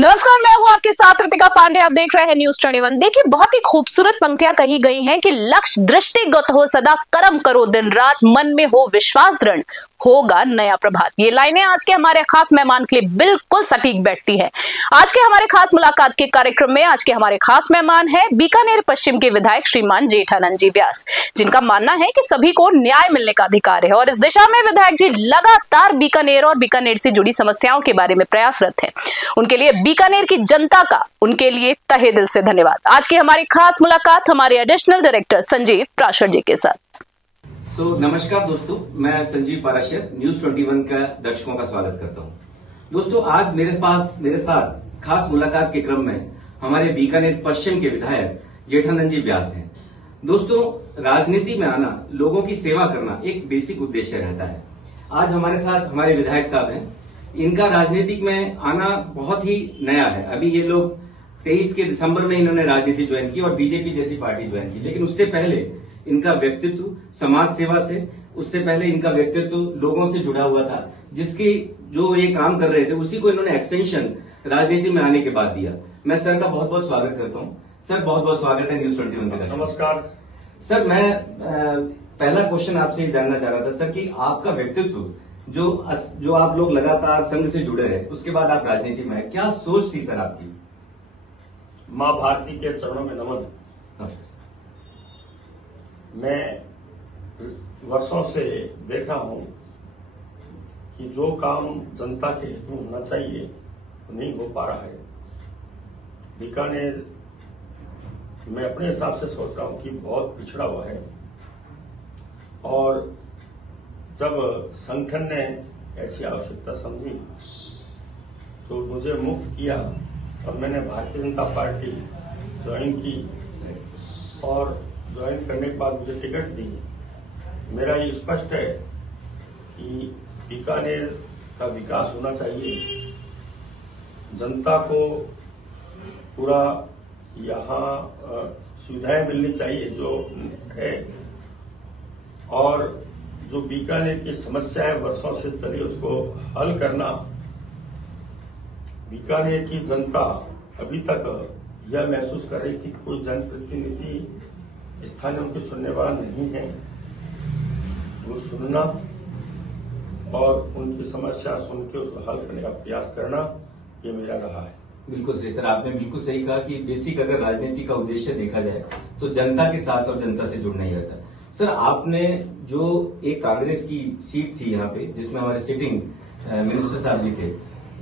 नमस्कार, मैं हूं आपके साथ ऋतिका पांडे। आप देख रहे हैं न्यूज 21। देखिए, बहुत ही खूबसूरत पंक्तियां कही गई हैं कि लक्ष्य दृष्टिगत हो, सदा कर्म करो दिन रात, मन में हो विश्वास दृढ़, होगा नया प्रभात। ये लाइनें आज के हमारे खास मेहमान के लिए बिल्कुल सटीक बैठती हैं। आज के हमारे खास मुलाकात के कार्यक्रम में आज के हमारे खास मेहमान हैं बीकानेर पश्चिम के विधायक श्रीमान जेठानंद जी व्यास, जिनका मानना है कि सभी को न्याय मिलने का अधिकार है और इस दिशा में विधायक जी लगातार बीकानेर और बीकानेर से जुड़ी समस्याओं के बारे में प्रयासरत हैं। उनके लिए बीकानेर की जनता का उनके लिए तहे दिल से धन्यवाद। आज की हमारी खास मुलाकात हमारे एडिशनल डायरेक्टर संजीव पाराशर जी के साथ। नमस्कार दोस्तों, मैं संजीव पाराशर न्यूज 21 का दर्शकों का स्वागत करता हूं। दोस्तों, आज मेरे साथ खास मुलाकात के क्रम में हमारे बीकानेर पश्चिम के विधायक जेठानंद जी व्यास हैं। दोस्तों, राजनीति में आना, लोगों की सेवा करना एक बेसिक उद्देश्य रहता है। आज हमारे साथ हमारे विधायक साहब हैं। इनका राजनीतिक में आना बहुत ही नया है। अभी ये लोग 23 के दिसंबर में इन्होंने राजनीति ज्वाइन की और बीजेपी जैसी पार्टी ज्वाइन की, लेकिन उससे पहले इनका व्यक्तित्व समाज सेवा से, उससे पहले इनका व्यक्तित्व लोगों से जुड़ा हुआ था, जिसकी जो ये काम कर रहे थे उसी को इन्होंने एक्सटेंशन राजनीति में आने के बाद दिया। मैं सर का बहुत बहुत स्वागत करता हूं। सर, बहुत बहुत स्वागत है न्यूज 21 का। नमस्कार सर, मैं पहला क्वेश्चन आपसे जानना चाह रहा था सर कि आपका व्यक्तित्व जो आप लोग लगातार संघ से जुड़े रहे, उसके बाद आप राजनीति में आए, क्या सोच थी सर आपकी? मां भारती के चरणों में नमन। मैं वर्षों से देख रहा हूं कि जो काम जनता के हित में होना चाहिए वो नहीं हो पा रहा है। बीकानेर मैं अपने हिसाब से सोच रहा हूं कि बहुत पिछड़ा हुआ है और जब संगठन ने ऐसी आवश्यकता समझी तो मुझे मुक्त किया और मैंने भारतीय जनता पार्टी ज्वाइन की और ज्वाइन करने के बाद मुझे टिकट दी। मेरा ये स्पष्ट है कि बीकानेर का विकास होना चाहिए, जनता को पूरा यहाँ सुविधाएं मिलनी चाहिए जो है, और जो बीकानेर की समस्या है वर्षों से चली उसको हल करना। बीकानेर की जनता अभी तक यह महसूस कर रही थी कि कोई जनप्रतिनिधि स्थानीय उनकी सुनने वाला नहीं है। वो सुनना और उनकी समस्या सुन के उसको हल करने का प्रयास करना, ये मेरा रहा है। बिल्कुल सही सर, आपने बिल्कुल सही कहा कि बेसिक अगर राजनीति का उद्देश्य देखा जाए तो जनता के साथ और जनता से जुड़ना ही रहता है। सर, आपने जो एक कांग्रेस की सीट थी यहाँ पे, जिसमें हमारे सिटिंग मिनिस्टर साहब भी थे,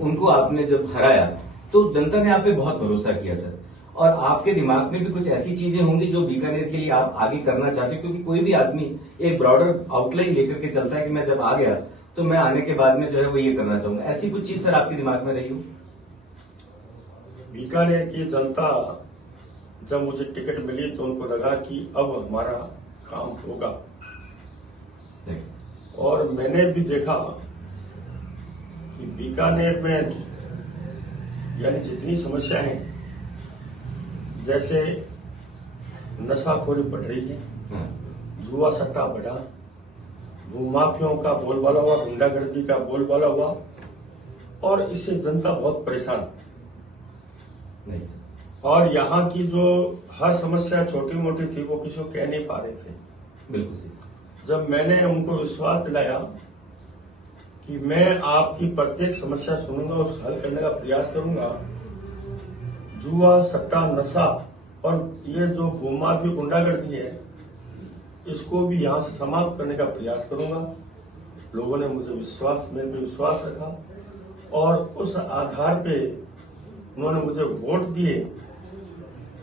उनको आपने जब हराया तो जनता ने आप पे बहुत भरोसा किया सर, और आपके दिमाग में भी कुछ ऐसी चीजें होंगी जो बीकानेर के लिए आप आगे करना चाहते हो, क्योंकि कोई भी आदमी एक ब्रॉडर आउटलाइन लेकर के चलता है कि मैं जब आ गया तो मैं आने के बाद में जो है वो ये करना चाहूंगा। ऐसी कुछ चीज सर आपके दिमाग में रही हो? बीकानेर की जनता जब मुझे टिकट मिली तो उनको लगा कि अब हमारा काम होगा, और मैंने भी देखा कि बीकानेर में यानी जितनी समस्याएं हैं, जैसे नशाखोरी बढ़ रही है, जुआ सट्टा बढ़ा, भूमाफियों का बोलबाला हुआ, गुंडागर्दी का बोलबाला हुआ, और इससे जनता बहुत परेशान। और यहाँ की जो हर समस्या छोटी मोटी थी वो किसी को कह नहीं पा रहे थे। बिल्कुल सही। जब मैंने उनको विश्वास दिलाया कि मैं आपकी प्रत्येक समस्या सुनूंगा, उसको हल करने का प्रयास करूंगा, जुआ सट्टा नशा और ये जो भूमाफी गुंडागर्दी है इसको भी यहाँ से समाप्त करने का प्रयास करूंगा, लोगों ने मुझे मेरे पे विश्वास रखा और उस आधार पे उन्होंने मुझे वोट दिए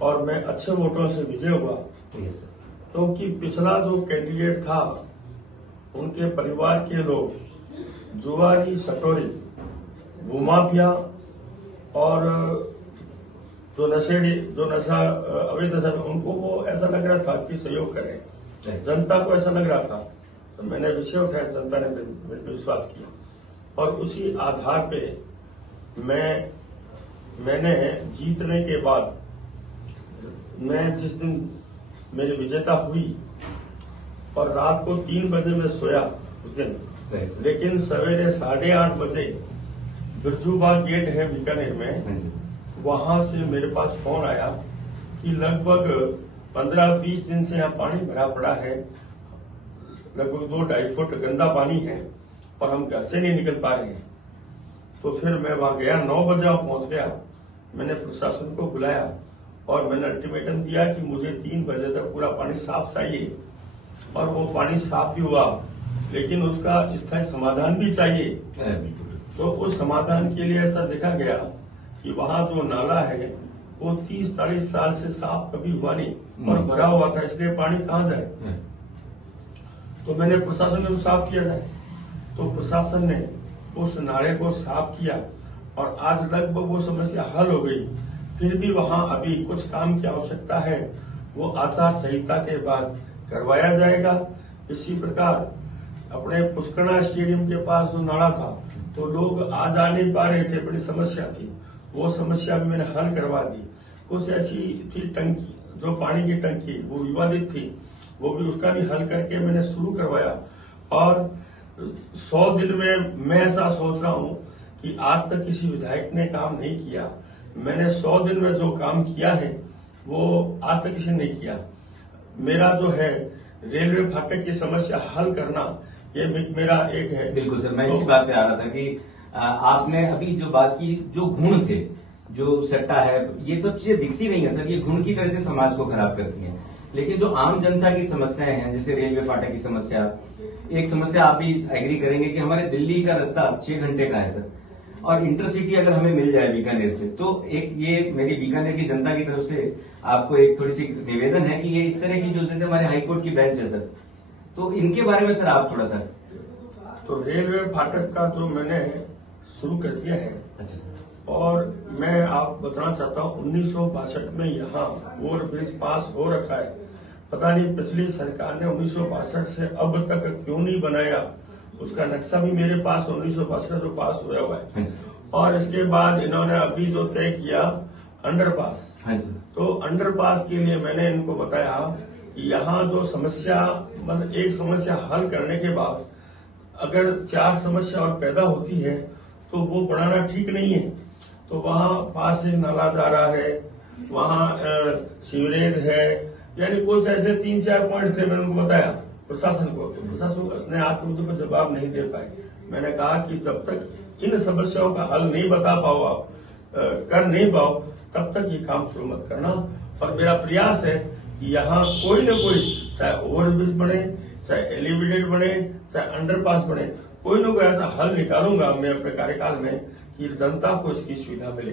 और मैं अच्छे वोटों से विजय हुआ। क्योंकि पिछला जो कैंडिडेट था उनके परिवार के लोग जुआरी सटोरी भूमाफिया और जो नशा अवैध नशा, उनको वो ऐसा लग रहा था कि सहयोग करें, जनता को ऐसा लग रहा था। तो मैंने विषय उठाया, जनता ने मेरे पे विश्वास किया और उसी आधार पे मैंने जीतने के बाद, मैं जिस दिन मेरी विजेता हुई और रात को 3 बजे में सोया उस दिन, लेकिन सवेरे 8:30 बजे बिरजूबाग गेट है बीकानेर में, वहां से मेरे पास फोन आया कि लगभग 15-20 दिन से यहाँ पानी भरा पड़ा है, लगभग 2-2.5 फुट गंदा पानी है और हम घर से नहीं निकल पा रहे हैं। तो फिर मैं वहां गया, 9 बजे वहां पहुंच गया। मैंने प्रशासन को बुलाया और मैंने अल्टीमेटम दिया कि मुझे 3 बजे तक पूरा पानी साफ चाहिए, और वो पानी साफ भी हुआ, लेकिन उसका स्थायी समाधान भी चाहिए। तो उस समाधान के लिए ऐसा देखा गया कि वहां जो नाला है वो 30-40 साल से साफ कभी हुआ नहीं और भरा हुआ था, इसलिए पानी कहाँ जाए। तो मैंने प्रशासन ने साफ किया जाए, तो प्रशासन ने उस नाले को साफ किया और आज लगभग वो समस्या हल हो गई। फिर भी वहां अभी कुछ काम की आवश्यकता है, वो आचार संहिता के बाद करवाया जाएगा। इसी प्रकार अपने पुष्करणा स्टेडियम के पास जो नाला था, तो लोग आ जा नहीं पा रहे थे, बड़ी समस्या थी, वो समस्या भी मैंने हल करवा दी। कुछ ऐसी थी टंकी, जो पानी की टंकी वो विवादित थी, वो भी उसका भी हल करके मैंने शुरू करवाया। और 100 दिन में मैं ऐसा सोच रहा हूं कि आज तक किसी विधायक ने काम नहीं किया। मैंने 100 दिन में जो काम किया है वो आज तक किसी ने नहीं किया। मेरा जो है रेलवे फाटक की समस्या हल करना, ये मेरा एक है। बिल्कुल सर, मैं इसी बात पे आ रहा था कि आपने अभी जो बात की, जो गुण थे, जो सट्टा है, ये सब चीजें दिखती नहीं है सर, ये गुण की तरह से समाज को खराब करती हैं। लेकिन जो आम जनता की समस्याएं हैं, जैसे रेलवे फाटक की समस्या, एक समस्या आप भी एग्री करेंगे कि हमारे दिल्ली का रास्ता 6 घंटे का है सर, और इंटरसिटी अगर हमें मिल जाए बीकानेर से, तो एक ये मेरी बीकानेर की जनता की तरफ से आपको एक थोड़ी सी निवेदन है कि ये इस तरह की जो जैसे हमारे हाईकोर्ट की बेंच है सर, तो इनके बारे में सर आप थोड़ा सा। तो रेलवे फाटक का जो मैंने शुरू कर दिया है, अच्छा सर, और मैं आप बताना चाहता हूँ 1962 में यहाँ ओवरब्रिज पास हो रखा है। पता नहीं पिछली सरकार ने 1962 से अब तक क्यों नहीं बनाया, उसका नक्शा भी मेरे पास 1962 जो पास हुआ हुआ है। और इसके बाद इन्होंने अभी जो तय किया अंडरपास, तो अंडरपास के लिए मैंने इनको बताया कि यहाँ जो समस्या, मतलब एक समस्या हल करने के बाद अगर 4 समस्या और पैदा होती है तो वो बढ़ाना ठीक नहीं है। तो वहाँ पास से नाला जा रहा है, वहाँ सीवरेज है, यानी कुछ ऐसे 3-4 पॉइंट थे, मैंने उनको बताया प्रशासन को, तो प्रशासन ने आज तक मुझे कोई जवाब नहीं दे पाए। मैंने कहा कि जब तक इन समस्याओं का हल नहीं बता पाओ आप, कर नहीं पाओ, तब तक ये काम शुरू मत करना। और मेरा प्रयास है कि यहाँ कोई न कोई, चाहे ओवरब्रिज बने, चाहे एलिवेटेड बने, चाहे अंडरपास बने, कोई न कोई ऐसा हल निकालूंगा मैं अपने कार्यकाल में कि जनता को इसकी सुविधा मिले।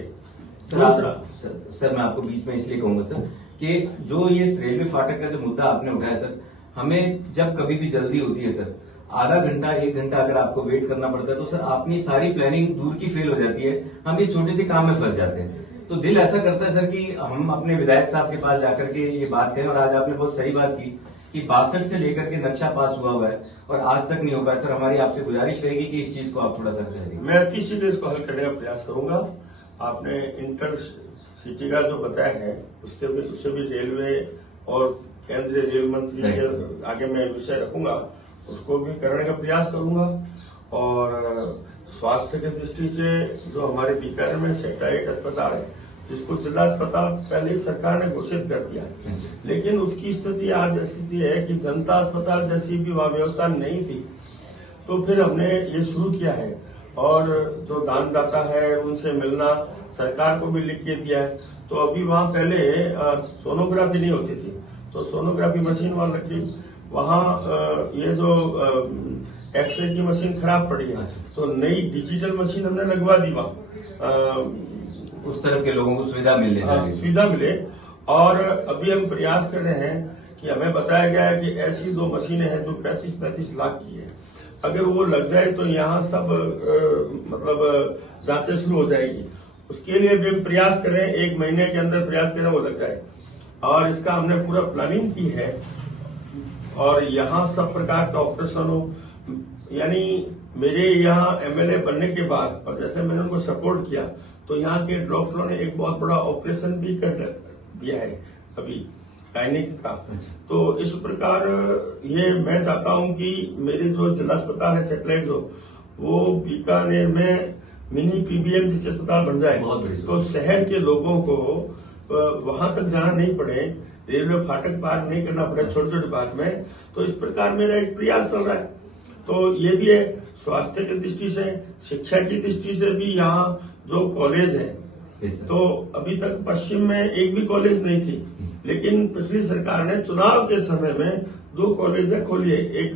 सर मैं आपको बीच में इसलिए कहूंगा सर कि जो ये रेलवे फाटक का जो मुद्दा आपने उठाया सर, हमें जब कभी भी जल्दी होती है सर, आधा घंटा 1 घंटा अगर आपको वेट करना पड़ता है, तो सर अपनी सारी प्लानिंग दूर की फेल हो जाती है, हम ये छोटे से काम में फंस जाते हैं। तो दिल ऐसा करता है सर कि हम अपने विधायक साहब के पास जाकर के ये बात करें, और आज आपने बहुत सही बात की कि 62 से लेकर के नक्शा पास हुआ है और आज तक नहीं हो पाया। सर हमारी आपसे गुजारिश रहेगी कि इस चीज को आप थोड़ा सा करेंगे। मैं अति शीघ्र इसको हल करने का प्रयास करूंगा। आपने इंटरसिटी का जो बताया है, उससे भी रेलवे और केंद्रीय रेल मंत्री के आगे मैं विषय रखूंगा, उसको भी करने का प्रयास करूंगा। और स्वास्थ्य की दृष्टि से जो हमारे बीकानेर में सैटेलाइट अस्पताल है, जिसको जिला अस्पताल पहले ही सरकार ने घोषित कर दिया, लेकिन उसकी स्थिति आज ऐसी है कि जनता अस्पताल जैसी भी वहां व्यवस्था नहीं थी। तो फिर हमने ये शुरू किया है, और जो दानदाता है उनसे मिलना, सरकार को भी लिख के दिया है। तो अभी वहां पहले सोनोग्राफी नहीं होती थी, तो सोनोग्राफी मशीन वहां रखी, वहां ये जो एक्सरे की मशीन खराब पड़ी है, तो नई डिजिटल मशीन हमने लगवा दी वहां, उस तरफ के लोगों को सुविधा मिले। और अभी हम प्रयास कर रहे हैं कि हमें बताया गया है कि ऐसी 2 मशीनें हैं जो 35-35 लाख की है, अगर वो लग जाए तो यहाँ सब मतलब जांचें शुरू हो जाएगी। उसके लिए भी हम प्रयास कर रहे हैं, 1 महीने के अंदर प्रयास करें वो लग जाए, और इसका हमने पूरा प्लानिंग की है। और यहाँ सब प्रकार का ऑपरेशन हो, यानी मेरे यहाँ एमएलए बनने के बाद, और जैसे मैंने उनको सपोर्ट किया, तो यहाँ के डॉक्टरों ने एक बहुत बड़ा ऑपरेशन भी कर दिया है अभी गायनिक का। तो इस प्रकार ये मैं चाहता हूँ कि मेरे जो जिला अस्पताल है सैटेलाइट, जो वो बीकानेर में मिनी पीबीएम जिससे अस्पताल बन जाए, तो शहर के लोगों को वहां तक जाना नहीं पड़े, रेलवे फाटक पार नहीं करना पड़े छोटे छोटे बात में। तो इस प्रकार मेरा एक प्रयास चल रहा है। तो ये भी है, स्वास्थ्य की दृष्टि से, शिक्षा की दृष्टि से भी यहाँ जो कॉलेज है, तो अभी तक पश्चिम में एक भी कॉलेज नहीं थी, लेकिन पिछली सरकार ने चुनाव के समय में 2 कॉलेज खोलिए, एक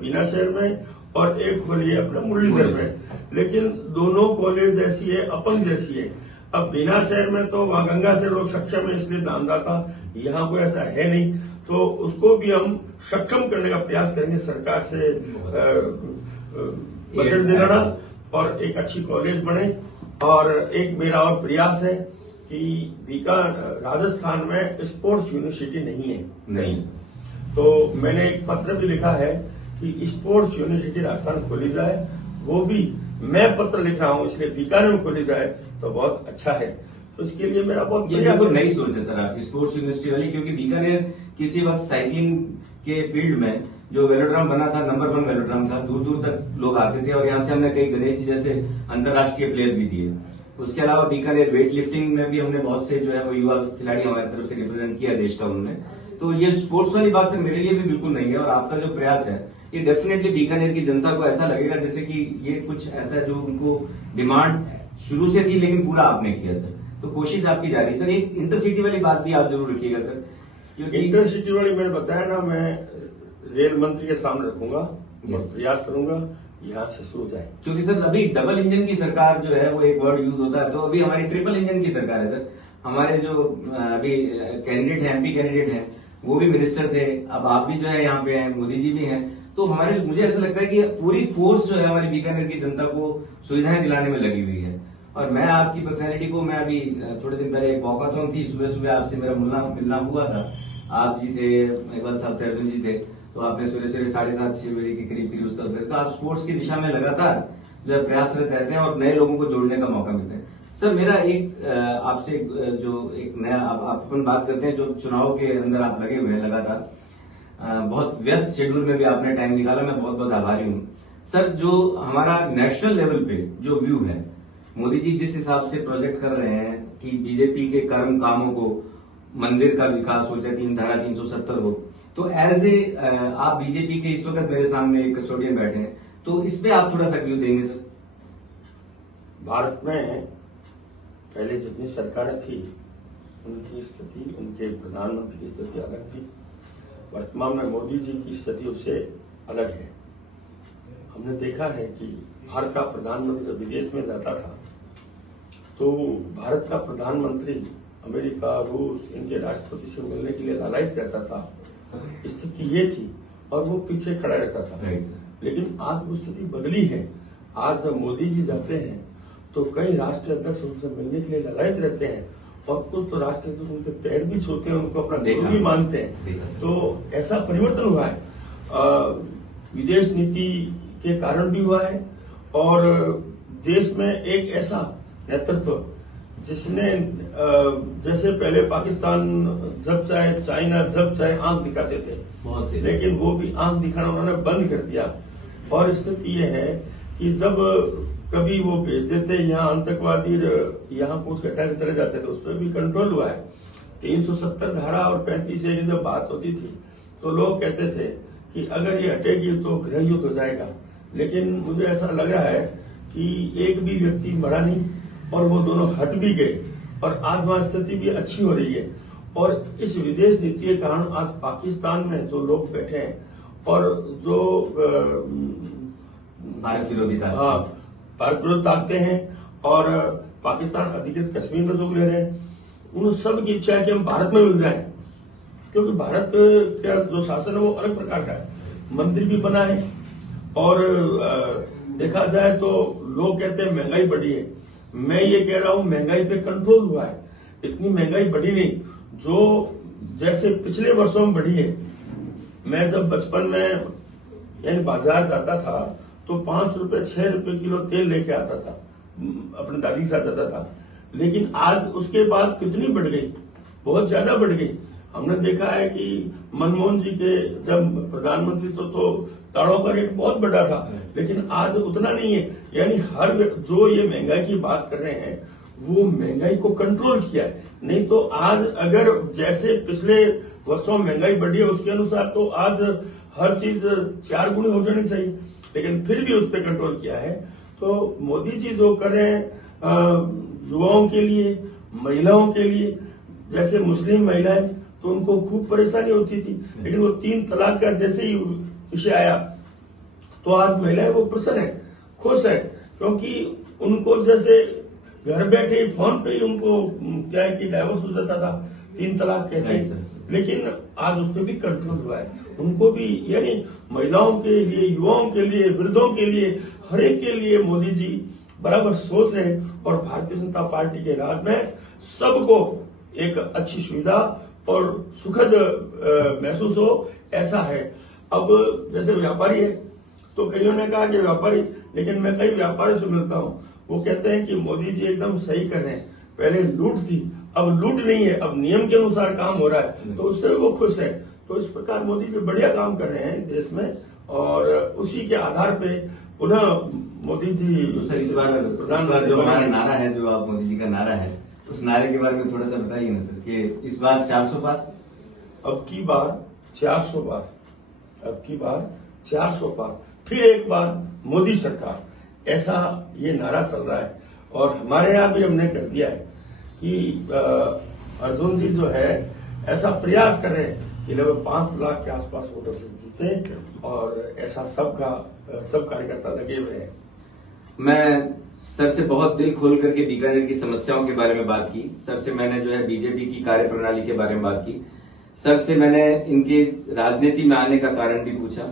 बीना शहर में और एक खोलिए अपना मुरलीधर में। लेकिन दोनों कॉलेज ऐसी है, अपंग जैसी है। अब बीना शहर में तो वहां गंगा से लोग सक्षम है इसलिए दानदाता, यहाँ कोई ऐसा है नहीं, तो उसको भी हम सक्षम करने का प्रयास करेंगे सरकार से बजट दिलाना और एक अच्छी कॉलेज बने। और एक मेरा और प्रयास है कि राजस्थान में स्पोर्ट्स यूनिवर्सिटी नहीं, तो मैंने एक पत्र भी लिखा है कि स्पोर्ट्स यूनिवर्सिटी राजस्थान खोली जाए। वो भी मैं पत्र लिख रहा हूं, इसलिए बीकानेर में खोली जाए तो बहुत अच्छा है। तो इसके लिए मेरा बहुत प्रयास है। नई सोच है सर आपकी स्पोर्ट्स यूनिवर्सिटी वाली, क्योंकि बीकानेर किसी वक्त साइकिलिंग के फील्ड में जो वेलोड्रम बना था, नंबर 1 वेलोड्रम था, दूर दूर तक लोग आते थे और यहाँ से हमने कई गणेश जी जैसे अंतर्राष्ट्रीय प्लेयर भी दिए। उसके अलावा बीकानेर वेट लिफ्टिंग में भी हमने बहुत से जो है वो युवा खिलाड़ी हमारी तरफ से रिप्रेजेंट किया देश का उन्होंने। तो ये स्पोर्ट्स वाली बात सर मेरे लिए भी बिल्कुल नहीं है, और आपका जो प्रयास है ये डेफिनेटली बीकानेर की जनता को ऐसा लगेगा जैसे कि ये कुछ ऐसा जो उनको डिमांड शुरू से थी लेकिन पूरा आपने किया सर। तो कोशिश आपकी जा रही है सर। एक इंटरसिटी वाली बात भी आप जरूर रखिएगा सर, क्योंकि इंटरसिटी वाली मैंने बताया ना, मैं रेल मंत्री के सामने रखूंगा, प्रयास करूंगा यहाँ से शुरू जाए। क्योंकि सर अभी डबल इंजन की सरकार जो है वो एक वर्ड यूज होता है, तो अभी हमारी ट्रिपल इंजन की सरकार है सर। हमारे जो अभी कैंडिडेट हैं, एमपी कैंडिडेट हैं, वो भी मिनिस्टर थे, अब आप भी जो है यहाँ पे हैं, मोदी जी भी हैं। तो हमारे मुझे ऐसा लगता है कि पूरी फोर्स जो है हमारी बीकानेर की जनता को सुविधाएं दिलाने में लगी हुई है। और मैं आपकी पर्सनैलिटी को, मैं अभी थोड़े दिन पहले एक वॉकथॉन थी, सुबह सुबह आपसे मेरा मिलना हुआ था। आप जी थे, इकबाल साहब अर्जुन जी थे, तो आपने सुबह 7:30-6 बजे के करीब उसका तो आप स्पोर्ट्स की दिशा में लगातार जो है प्रयासरत रहते हैं और नए लोगों को जोड़ने का मौका मिलता है। सर मेरा एक आपसे जो एक नया आप अपन बात करते हैं, जो चुनाव के अंदर आप लगे हुए हैं लगातार, बहुत व्यस्त शेड्यूल में भी आपने टाइम निकाला, मैं बहुत बहुत आभारी हूँ सर। जो हमारा नेशनल लेवल पे जो व्यू है, मोदी जी जिस हिसाब से प्रोजेक्ट कर रहे हैं कि बीजेपी के कर्म कामों को, मंदिर का विकास हो, चाहे 370 हो, तो एज ए आप बीजेपी के इस वक्त मेरे सामने एक कस्टोडियन बैठे हैं, तो इस पे आप थोड़ा सा व्यू देंगे सर। भारत में पहले जितनी सरकारें थी उनकी स्थिति, उनके प्रधानमंत्री की स्थिति अलग थी। वर्तमान में मोदी जी की स्थिति उससे अलग है। हमने देखा है कि भारत का प्रधानमंत्री जब विदेश में जाता था तो भारत का प्रधानमंत्री अमेरिका, रूस, इनके राष्ट्रपति से मिलने के लिए लालायित रहता था। स्थिति ये थी और वो पीछे खड़ा रहता था। लेकिन आज वो स्थिति बदली है। आज जब मोदी जी जाते हैं तो कई राष्ट्रीय अध्यक्ष उनसे मिलने के लिए लालायित रहते हैं और कुछ तो राष्ट्रीय अध्यक्ष उनके पैर भी छूते हैं, उनको अपना गुरु भी मानते हैं। तो ऐसा परिवर्तन हुआ है, विदेश नीति के कारण भी हुआ है और देश में एक ऐसा नेतृत्व जिसने जैसे पहले पाकिस्तान जब चाहे, चाइना जब चाहे आंख दिखाते थे, लेकिन वो भी आंख दिखाना उन्होंने बंद कर दिया। और स्थिति ये है कि जब कभी वो भेज देते यहाँ आतंकवादी, यहाँ कुछ घटा के चले जाते थे, उस पर भी कंट्रोल हुआ है। 370 धारा और 35A की जब बात होती थी तो लोग कहते थे कि अगर ये हटेगी तो गृह युद्ध हो जाएगा। लेकिन मुझे ऐसा लग रहा है कि एक भी व्यक्ति मरा नहीं और वो दोनों हट भी गए और आज वहां स्थिति भी अच्छी हो रही है। और इस विदेश नीति के कारण आज पाकिस्तान में जो लोग बैठे हैं और जो भारत विरोधी भारत विरोध ताकते हैं और पाकिस्तान अधिकृत कश्मीर में जो ले रहे हैं, उन सब की इच्छा है कि हम भारत में मिल जाएं, क्योंकि भारत का जो शासन है वो अलग प्रकार का है। मंदिर भी बना है और देखा जाए तो लोग कहते हैं महंगाई बढ़ी है। मैं ये कह रहा हूं महंगाई पे कंट्रोल हुआ है, इतनी महंगाई बढ़ी नहीं जो जैसे पिछले वर्षों में बढ़ी है। मैं जब बचपन में यानी बाजार जाता था तो 5 रुपए 6 रुपए किलो तेल लेके आता था, अपने दादी के साथ जाता था। लेकिन आज उसके बाद कितनी बढ़ गई, बहुत ज्यादा बढ़ गई। हमने देखा है कि मनमोहन जी के जब प्रधानमंत्री तो दालों का रेट बहुत बढ़ा था, लेकिन आज उतना नहीं है। यानी हर जो ये महंगाई की बात कर रहे हैं वो महंगाई को कंट्रोल किया है। नहीं तो आज अगर जैसे पिछले वर्षों में महंगाई बढ़ी है उसके अनुसार तो आज हर चीज 4 गुनी हो जानी चाहिए, लेकिन फिर भी उस पर कंट्रोल किया है। तो मोदी जी जो कर रहे हैं युवाओं के लिए, महिलाओं के लिए, जैसे मुस्लिम महिलाएं तो उनको खूब परेशानी होती थी, लेकिन वो 3 तलाक का जैसे ही विषय आया तो आज महिलाएं वो प्रसन्न है, खुश है, क्योंकि उनको जैसे घर बैठे ही फोन पे ही उनको क्या है कि डाइवोर्स हो जाता था, 3 तलाक कहते हैं, लेकिन आज उस पर भी कंट्रोल हुआ है। उनको भी यानी महिलाओं के लिए, युवाओं के लिए, वृद्धों के लिए, हर एक के लिए मोदी जी बराबर सोच रहे हैं। और भारतीय जनता पार्टी के राज में सबको एक अच्छी सुविधा और सुखद महसूस हो, ऐसा है। अब जैसे व्यापारी है तो कईयों ने कहा कि व्यापारी, लेकिन मैं कई व्यापारी से मिलता हूं, वो कहते हैं कि मोदी जी एकदम सही कर रहे हैं। पहले लूट थी, अब लूट नहीं है, अब नियम के अनुसार काम हो रहा है, तो उससे वो खुश है। तो इस प्रकार मोदी जी बढ़िया काम कर रहे हैं देश में, और उसी के आधार पे पुनः मोदी जी इस बार जो हमारा नारा है, जो आप मोदी जी का नारा है, उस नारे के बारे में थोड़ा सा बताइए ना सर, कि इस बार 400 पार, अब की बार 400 पार, अब की बार 400 पार, फिर एक बार मोदी सरकार, ऐसा ये नारा चल रहा है। और हमारे यहाँ भी हमने कर दिया है कि अर्जुन जी जो है ऐसा प्रयास कर रहे हैं कि लगभग 5 लाख के आसपास वोटर से जीते, और ऐसा सब कार्यकर्ता लगे हुए हैं। मैं सर से बहुत दिल खोल करके बीकानेर की समस्याओं के बारे में बात की। सर से मैंने जो है बीजेपी की कार्यप्रणाली के बारे में बात की। सर से मैंने इनके राजनीति में आने का कारण भी पूछा।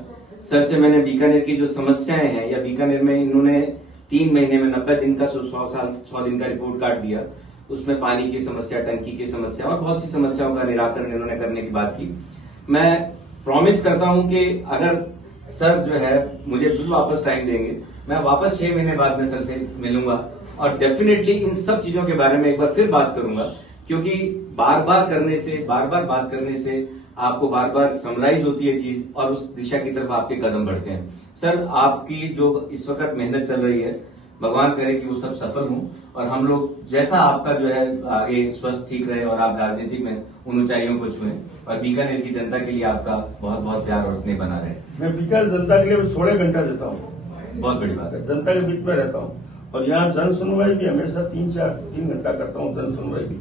सर से मैंने बीकानेर की जो समस्याएं हैं, या बीकानेर में इन्होंने 3 महीने में 90 दिन का 100 दिन का रिपोर्ट कार्ड दिया, उसमें पानी की समस्या, टंकी की समस्या और बहुत सी समस्याओं का निराकरण इन्होंने करने की बात की। मैं प्रॉमिस करता हूं कि अगर सर जो है मुझे फिर वापस टाइम देंगे, मैं वापस 6 महीने बाद में सर से मिलूंगा और डेफिनेटली इन सब चीजों के बारे में एक बार फिर बात करूंगा, क्योंकि बार बार बात करने से आपको बार बार समराइज होती है चीज और उस दिशा की तरफ आपके कदम बढ़ते हैं। सर, आपकी जो इस वक्त मेहनत चल रही है, भगवान करे कि वो सब सफल हों, और हम लोग जैसा आपका जो है आगे स्वस्थ ठीक रहे और आप राजनीति में उन ऊंचाइयों को छुएं, और बीकानेर की जनता के लिए आपका बहुत बहुत प्यार और स्नेह बना रहे। मैं बीकानेर जनता के लिए 16 घंटा देता हूँ, बहुत बड़ी बात है। जनता के बीच में रहता हूँ, और यहाँ जन सुनवाई भी हमेशा 3 घंटा करता हूँ। जन सुनवाई भी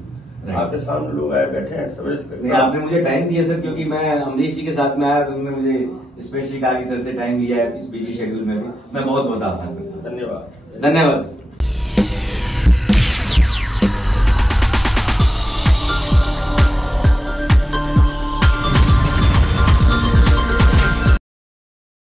आपके सामने लोग आए बैठे हैं, सवेरे आपने मुझे टाइम दिया सर, क्योंकि मैं अमरीश जी के साथ में आया तो उन्होंने मुझे स्पेशली कहा कि सर से टाइम लिया है इस बिजी शेड्यूल में भी। मैं बहुत बहुत आभार करता हूँ। धन्यवाद। धन्यवाद।